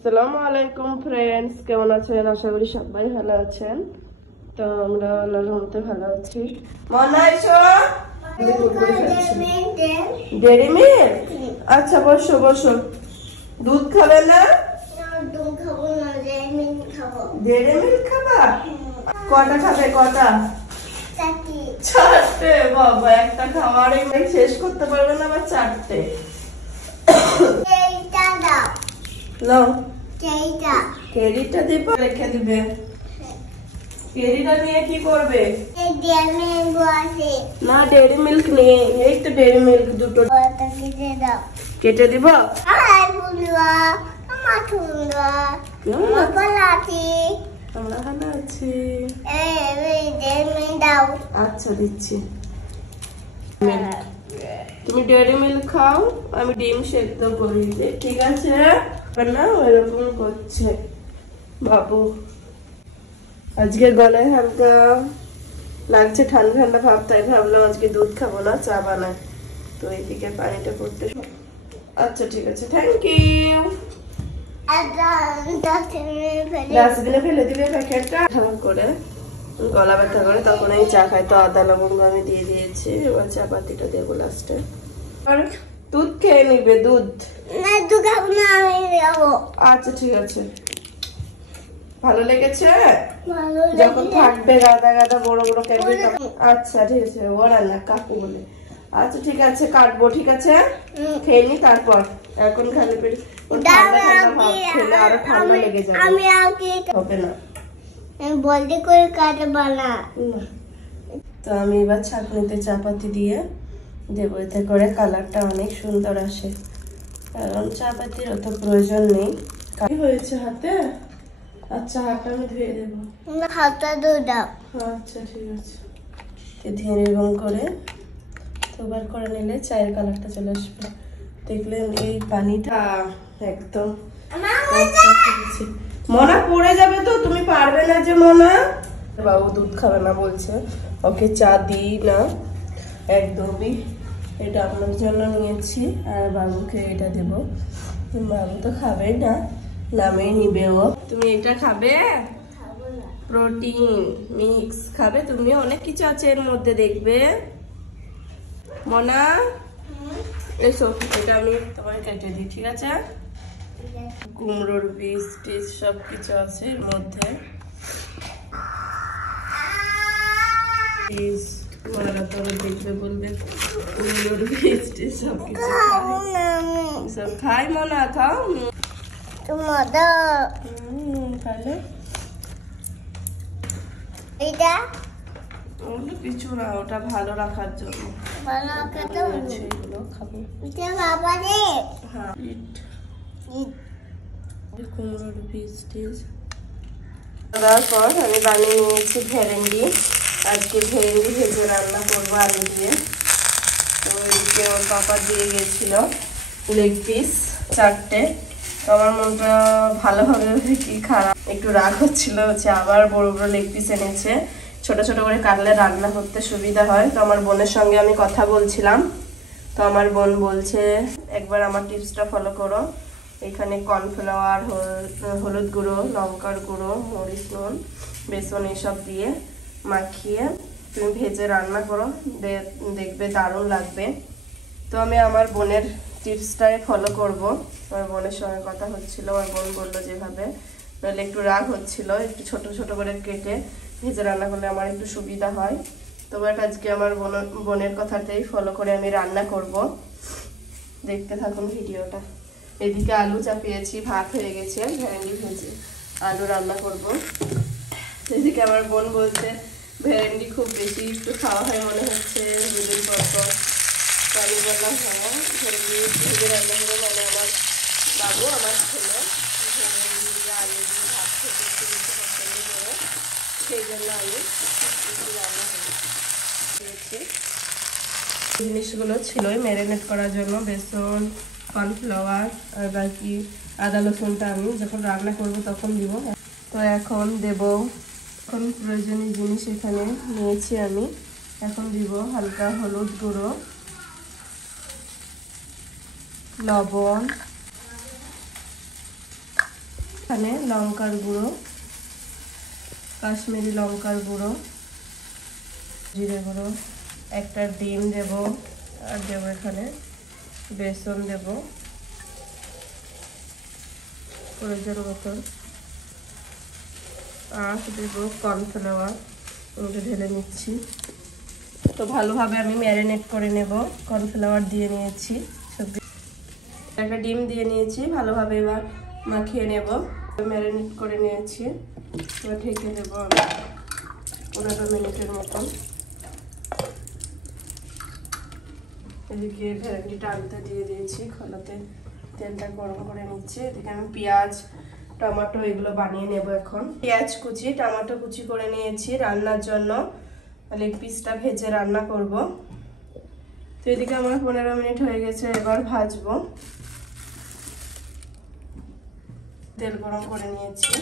আসসালামু আলাইকুম ফ্রেন্ডস, কেমন আছেন? আশা করি সবাই ভালো আছেন। তো আমরা আল্লাহর রহমতে ভালো আছি। মনা এসো, ডেরি মিল্ক। আচ্ছা বসো বসো। দুধ খাবে না? দুধ খাবো না, ডেরি মিল্ক খাবো। ডেরি মিল্ক খাবা? কটা খাবে? কটা? চারটে। বাবা, একটা খাবারই শেষ করতে পারবে না, আবার চারটে। নাও কেরিটা দিব, রেখে দিবে। কেরিটা নিয়ে কি করবে? না, ডেরি মিল্ক নেই। এই তো ডেরি মিল্ক দুটো কেটে দিব। আমরা ভালো আছি। আচ্ছা দিচ্ছি। তুমি ডেরি মিল্ক খাও, আমি ডিম সেদ্ধ করি। ঠিক আছে না? ওইরকম করছে বাবু। আজকে গলায় হালকা লাগছে, ঠান্ডা ঠান্ডা ভাব, তাই ভাবলাম আজকে দুধ খাবো না, চা বানাই। তো এইদিকে পানিটা পড়তে। আচ্ছা ঠিক আছে, থ্যাংক ইউ। ডাস্টবিনে ফেলে দিবে প্যাকেটটা। খারাপ করে গলা ব্যথা করে তখন এই চা খাই, তো আদা লবঙ্গ আমি দিয়ে দিয়েছি। এবার চা পাতিটা দেবো লাস্টে। আর দুধ খেয়ে নিবে। দুধ আচ্ছা ঠিক আছে। ভালো লেগেছে? যখন থাকবে গাদা গাদা বড় বড় ক্যাবেজ। আচ্ছা ঠিক আছে, ওরা না কাকু বলে। আচ্ছা ঠিক আছে, কাটবো। ঠিক আছে, খেয়ে নি তারপর। এখন খালি পেট খেলে আরো ঠান্ডা লেগে যাবে। হবে না, বলতে করে কাটবা না। তো আমি এবার ছাঁকনিতে চাপাতি দিয়ে দেবো, এতে করে কালারটা অনেক সুন্দর আসে। কারণ চাপাতির অত প্রয়োজন নেই। কি হয়েছে হাতে? আচ্ছা হাতটা আমি ধুয়ে দেবো। হাতটা ধুয়ে দাও। আচ্ছা ঠিক আছে। ধীরে এরকম করে দুবার করে নিলে চায়ের কালারটা চলে আসবে। দেখলেন এই পানিটা একদম। মনা পড়ে যাবে তো, তুমি পারবে না যে মনা। বাবু দুধ খাবে না বলছে, ওকে চা দিই না একদমই। এটা আপনার জন্য নিয়েছি, আর বাবুকে এটা দেব। বাবু তো খাবে না, নামেই নিবে ও। তুমি এটা খাবে? প্রোটিন মিক্স খাবে তুমি, অনেক কিছু আছে এর মধ্যে দেখবে। মনা এসো, এটা আমি তোমায় কেটে দিই। ঠিক আছে, কুমড়োর বীজ টিজ সবকিছু আছে এর মধ্যে। দেখবে বলবে কুমড়োর বীজ টিজ সবকিছু সব খাই। মনা খাও খালে কিছু না, ওটা ভালো রাখার জন্য। কুমড়োর বীজ টিজ দেওয়ার পর আমি বানিয়ে নিয়েছি ভেরেন্ডি। আজকে ভেরেন্ডি ভেজে রান্না করবো আলু দিয়ে। তো এদিকে ওর পাপা দিয়ে গেছিল লেগ পিস 4টে। তো আমার মনটা ভালোভাবে কি খারাপ, একটু রাগ হচ্ছিল হচ্ছে। আবার বড় বড় লেগ পিস এনেছে, ছোট ছোট করে কাটলে রান্না করতে সুবিধা হয়। তো আমার বোনের সঙ্গে আমি কথা বলছিলাম, তো আমার বোন বলছে একবার আমার টিপসটা ফলো করো। এখানে কর্নফ্লাওয়ার, হলুদ গুঁড়ো, লঙ্কার গুঁড়ো, মরিচ, নুন, বেসন এসব দিয়ে মাখিয়ে তুমি ভেজে রান্না করো, দেখবে দারুণ লাগবে। তো আমি আমার বোনের টিপসটাই ফলো করব। আমার বোনের সঙ্গে কথা হচ্ছিল, আমার বোন বললো যেভাবে, নাহলে একটু রাগ হচ্ছিল। একটু ছোট ছোট করে কেটে ভেজে রান্না করলে আমার একটু সুবিধা হয়। তো আজকে আমার বোনের কথাটাই ফলো করে আমি রান্না করব। দেখতে থাকুন ভিডিওটা। এদিকে আলু চাপিয়েছি, ভাত হয়ে গেছে, ভেন্ডি ভেজে আলু রান্না করব। এদিকে আমার বোন বলছে ভেন্ডি খুব বেশি একটু খাওয়া হয় মনে হচ্ছে দুদিন পর পর। তো আমি বললাম হ্যাঁ, ভেন্ডি ভেজে রান্না করে মানে আমার বাবু, আমার ছেলে ভেন্ডি দিয়ে আলু দিয়ে ভাত খেতে একটু বেশি পছন্দ করে, সেই জন্য আমি রান্না করেছি। জিনিসগুলো ছিলই ম্যারিনেট করার জন্য, বেসন, কর্নফ্লাওয়ার, আর বাকি আদা রসুনটা আমি যখন রান্না করব তখন দিব। তো এখন দেব, এখন প্রয়োজনীয় জিনিস এখানে নিয়েছি আমি। এখন দিব হালকা হলুদ গুঁড়ো, লবণ, এখানে লঙ্কার গুঁড়ো, কাশ্মীরি লঙ্কার গুঁড়ো, জিরে গুঁড়ো, একটা ডিম দেব, আর দেব এখানে বেসন দেব প্রয়োজন মতন, আর দেব কর্নফ্লাওয়ার, ওকে ঢেলে নিচ্ছি। তো ভালোভাবে আমি ম্যারিনেট করে নেব। কর্নফ্লাওয়ার দিয়ে নিয়েছি, একটা ডিম দিয়ে নিয়েছি, ভালোভাবে এবার মাখিয়ে নেব। ম্যারিনেট করে নিয়েছি, এবার ঢেকে দেবো আমি 15 মিনিটের মতন। এদিকে ভেরাইটিটা আলুতে দিয়ে দিয়েছি, খোলাতে তেলটা গরম করে নিচ্ছি। এদিকে আমি পেঁয়াজ, টমেটো এগুলো বানিয়ে নেব এখন। পেঁয়াজ কুচি, টমেটো কুচি করে নিয়েছি রান্নার জন্য, লেগ পিসটা ভেজে রান্না করব। তো এদিকে আমার 15 মিনিট হয়ে গেছে, এবার ভাজবো। তেল গরম করে নিয়েছি,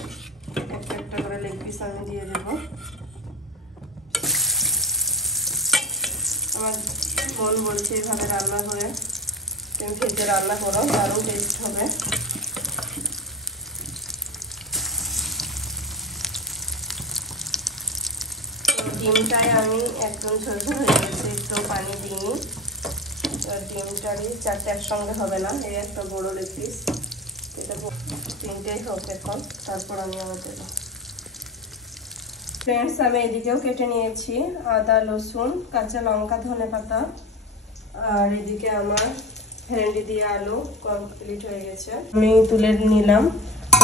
একটা একটা করে লেগ পিস আমি দিয়ে দেব। আমার মন বলছে এইভাবে রান্না করে তুমি ভেজে রান্না করো, দারুণ টেস্ট হবে। ডিমটাই আমি একদম ছোট হয়ে গেছে, একটু পানি দিইনি। ডিমটারই 4টে একসঙ্গে হবে না, এই একটা বড় লেগ পিস, এটা 3টেই হোক এখন, তারপর আমি আবার দেবো। ফ্রেন্ডস, আমি এদিকেও কেটে নিয়েছি আদা, রসুন, কাঁচা লঙ্কা, ধনেপাতা, আর এদিকে আমার ভেন্ডি দিয়ে আলু কমপ্লিট হয়ে গেছে, আমি তুলে নিলাম।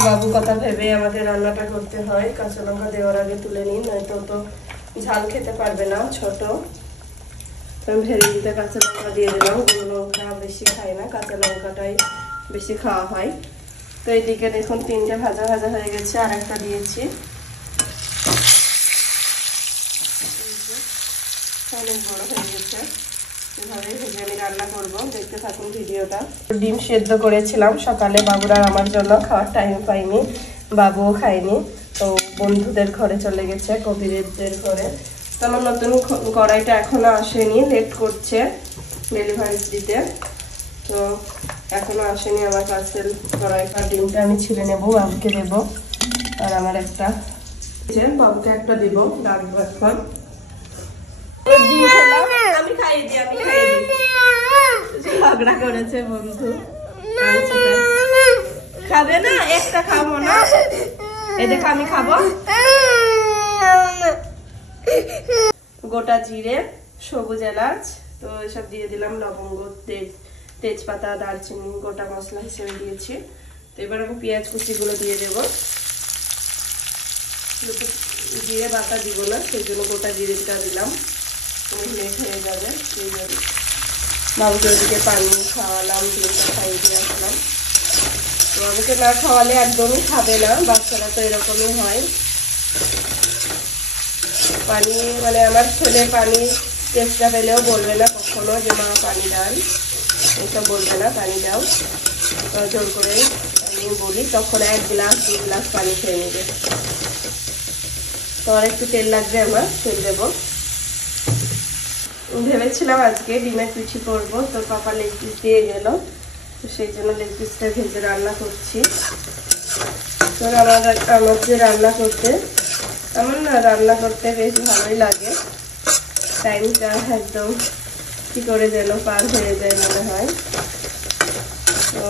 বাবু কথা ভেবে আমাদের রান্নাটা করতে হয়, কাঁচা লঙ্কা দেওয়ার আগে তুলে নিই, নয়তো তো ঝাল খেতে পারবে না ছোট। আমি ভেন্ডিতে কাঁচা লঙ্কা দিয়ে দিলাম, গুঁড়ো লঙ্কা বেশি খাই না, কাঁচা লঙ্কাটাই বেশি খাওয়া হয়। তো এইদিকে দেখুন 3টে ভাজা ভাজা হয়ে গেছে, আর একটা দিয়েছি, অনেক বড় হয়ে গেছে। এভাবে ভেজে আমি রান্না করবো, দেখতে থাকুন ভিডিওটা। ডিম সেদ্ধ করেছিলাম সকালে, বাবুরা আমার জন্য খাওয়ার টাইম পাইনি, বাবুও খায়নি, তো বন্ধুদের ঘরে চলে গেছে, কবিরের ঘরে। তো আমার নতুন কড়াইটা এখনো আসেনি, লেট করছে ডেলিভারি দিতে, তো এখনো আসেনি আমার পার্সেল কড়াইটা। ডিমটা আমি ছিলে নেবো, বাবুকে দেবো, আর আমার একটা বাবুকে একটা দিব, রাখবো এখন। আমি খাইয়ে দিই, আমি খাইয়ে দিই, ঝগড়া করেছে বন্ধু, খাবে না, একটা খাবো না, এই দেখো আমি খাবো। গোটা জিরে, সবুজ এলাচ, তো এসব দিয়ে দিলাম, লবঙ্গ, তেজপাতা, দারচিনি গোটা মশলা হিসেবে দিয়েছি। তো এবার আমি পেঁয়াজ কুচিগুলো দিয়ে দেবো, জিরে বাটা দিব না, সেই জন্য গোটা জিরেটা দিলাম, লেট হয়ে যাবে। বাবুকে ওদিকে পানি খাওয়ালাম, ডিমটা খাইয়ে দিয়ে আসলাম। তো বাবুকে না খাওয়ালে একদমই খাবে না, বাচ্চারা তো এরকমই হয়। পানি মানে আমার ছেলে পানি চেষ্টা পেলেও বলবে না কখনো যে মা পানি দাও, এসব বলবে না, পানি দাও। জোর করে আমি বলি, তখন 1 গ্লাস 2 গ্লাস পানি খেয়ে নেবে। তো আর একটু তেল লাগবে, আমার তেল দেবো। ভেবেছিলাম আজকে ডিমের কুচি করবো, তো পাপা লেগ পিস দিয়ে গেল, তো সেই জন্য লেগ পিসটা ভেজে রান্না করছি। তো আমার যে রান্না করতে, আমার না রান্না করতে বেশ ভালোই লাগে, টাইমটা একদম কি করে যেন পার হয়ে যায় মনে হয়। তো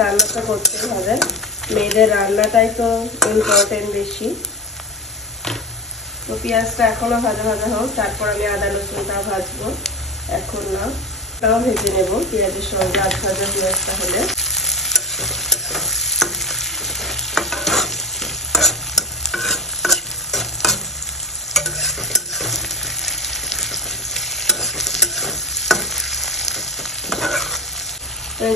রান্নাটা করতেই হবে, মেয়েদের রান্নাটাই তো ইম্পর্টেন্ট বেশি। তো পেঁয়াজটা এখনো ভাজা ভাজা হোক, তারপর আমি আদা রসুনটা ভাজবো, এখন না, তাও ভেজে নেব পেঁয়াজের সঙ্গে, আধ ভাজা পেঁয়াজটা হলে।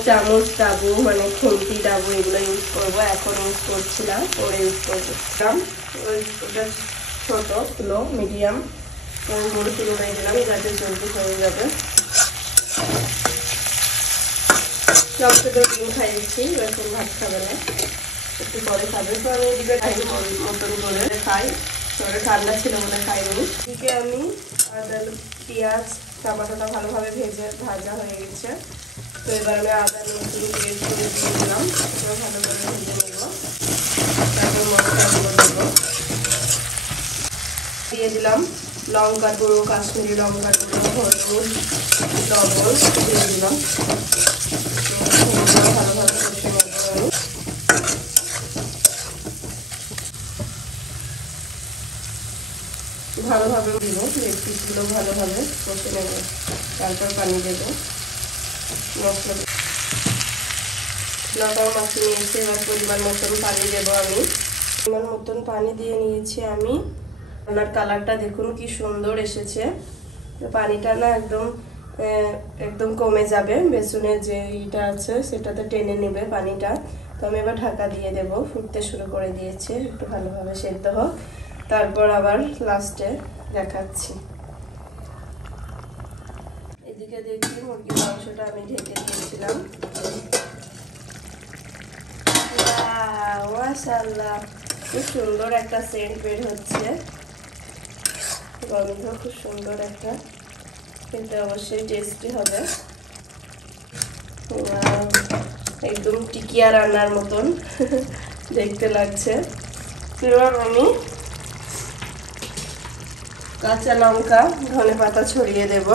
চামচ ডাবু মানে খুন্তি ডাবু এগুলো ইউজ করবো, এখন ইউজ করছি না, পরে ইউজ করবো। ওটা ছোট তুলো, মিডিয়াম, বড় তুলো নিয়ে দিলাম যাতে জলদি হয়ে যাবে। সবথেকে ডিম খাই দিচ্ছি, এরকম ভাত খাবে না, একটু পরে খাবে। তো আমি এদিকে টাইম মতন করে খাই, ওটা ঠান্ডা ছিল বলে খাইনি। এদিকে আমি আদা, পেঁয়াজ, টমেটোটা ভালোভাবে ভাজা হয়ে গেছে। তো এবার আমি আদা রসুন পেস্ট করে দিয়ে দিলাম, ভালো করে ভেজে নেব। দিয়ে দিলাম লঙ্কা গুঁড়ো, কাশ্মীরি লঙ্কা গুঁড়ো, হলুদ, লবণ দিয়ে দিলাম। ভালোভাবে কষে নেব আমি। ভালোভাবে দিব, লেগ পিসগুলো ভালোভাবে কষে নেব, তারপর পানি দেব। মশলাটাও মাখিয়ে নিয়েছি, এবার পরিমাণ মতন পানি দেবো আমি। পরিমাণ মতন পানি দিয়ে নিয়েছি আমি। রান্নার কালারটা দেখুন কি সুন্দর এসেছে। পানিটা না একদম কমে যাবে, বেসনের যে ইটা আছে সেটাতে টেনে নেবে পানিটা। তো আমি এবার ঢাকা দিয়ে দেব, ফুটতে শুরু করে দিয়েছে, একটু ভালোভাবে সেদ্ধ হোক, তারপর আবার লাস্টে দেখাচ্ছি। এদিকে দেখি মুরগির মাংসটা আমি ঢেকে দিয়েছিলাম। মাশাআল্লাহ, খুব সুন্দর একটা সেন্ট বের হচ্ছে, গন্ধ খুব সুন্দর একটা, এটা অবশ্যই টেস্টি হবে। একদম টিকিয়া রান্নার মতন দেখতে লাগছে। এবার আমি কাঁচা লঙ্কা, ধনেপাতা ছড়িয়ে দেব।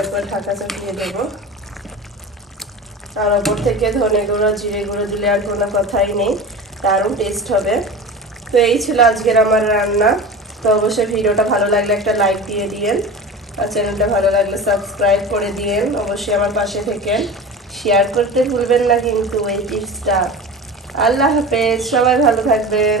এরপর ঢাকা চাপিয়ে দেবো। আর ওপর থেকে ধনে গুঁড়ো, জিরে গুঁড়ো দিলে আর কোনো কথাই নেই, দারুণ টেস্ট হবে। তো এই ছিল আজকের আমার রান্না। তো অবশ্যই ভিডিওটা ভালো লাগলে একটা লাইক দিয়ে দিয়েন, আর চ্যানেলটা ভালো লাগলে সাবস্ক্রাইব করে দিয়েন। অবশ্যই আমার পাশে থেকেন, শেয়ার করতে ভুলবেন না কিন্তু এই টিপসটা। আল্লাহ হাফেজ, সবাই ভালো থাকবেন।